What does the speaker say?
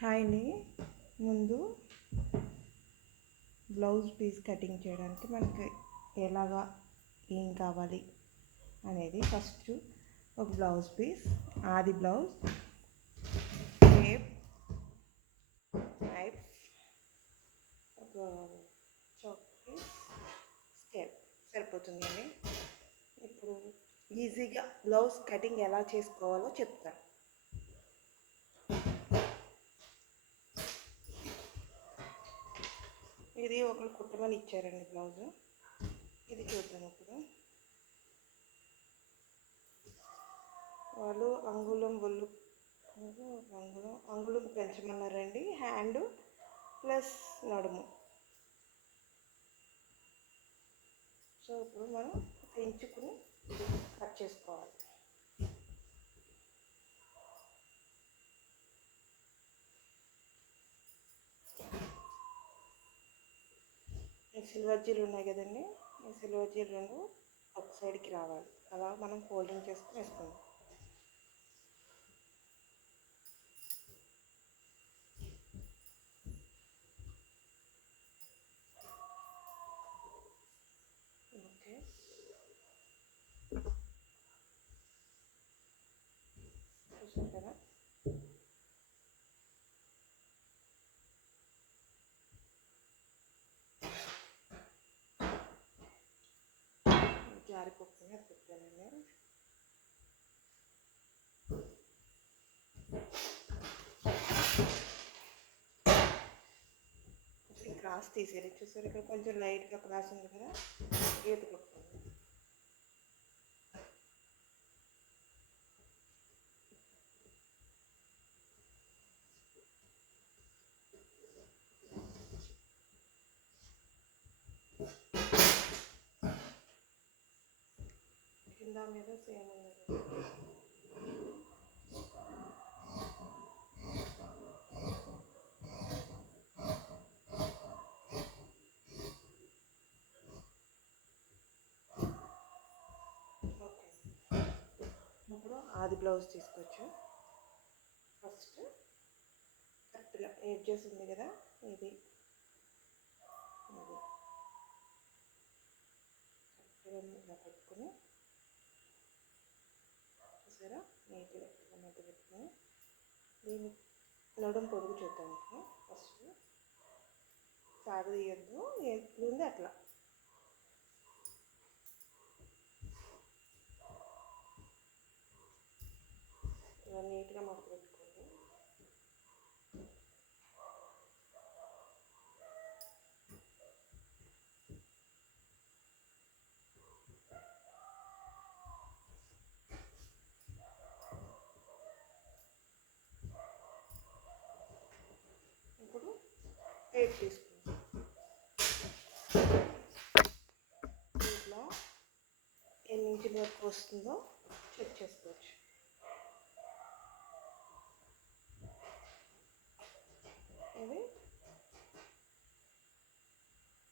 Hi అండి ముందు blouse piece cutting చేయడానికి మనకి ఎలాగా ఏం కావాలి అనేది ఫస్ట్ ఒక బ్లౌజ్ పీస్ ఆది బ్లౌజ్ టేప్ నైఫ్ ఒక చాక్ పీస్ స్టెప్ సరిపోతుందండి. ఇప్పుడు ఈజీగా బ్లౌజ్ కటింగ్ ఎలా చేసుకోవాలో చెప్తాను. ఇది ఒకరు కుట్టమని ఇచ్చారండి బ్లౌజ్. ఇది చూద్దాం ఇప్పుడు. వాళ్ళు అంగుళం ఒళ్ళు అంగుళం అంగుళం పెంచమన్నారండి. హ్యాండ్ ప్లస్ నడుము. సో ఇప్పుడు మనం పెంచుకుని కట్ చేసుకోవాలి ఈ సిల్వర్ జీలు ఉన్నాయి కదండి. ఈ సిల్వర్ జీలు రెండు ఒక సైడ్కి రావాలి. అలా మనం ఫోల్డింగ్ చేసుకుని వేసుకుందాం. ఓకే. చూసారు? కదా జారిపోకుండా అది పెట్టానండి ఈ క్రాస్ తీసేది చూసారు ఇక్కడ కొంచెం లైట్గా క్రాస్ ఉంది కదా గీత కొట్టుకోండి కింద మీద సేమ్ ఓకే. ఇప్పుడు ఆది బ్లౌజ్ తీసుకోవచ్చు. ఫస్ట్ కరెక్ట్గా ఎడ్జెస్ ఉంది కదా ఇది. ఇది. కరెక్ట్గా పెట్టుకుని చూసారా నీట్గా ఇలా మధ్య పెట్టుకుని దీని నడుం పొడుగు చూద్దాం. ఫస్ట్ సాగు తీయద్దు ఎట్లుంది అట్లా. ఎన్నింటి వరకు వస్తుందో చెక్ చేసుకోవచ్చు.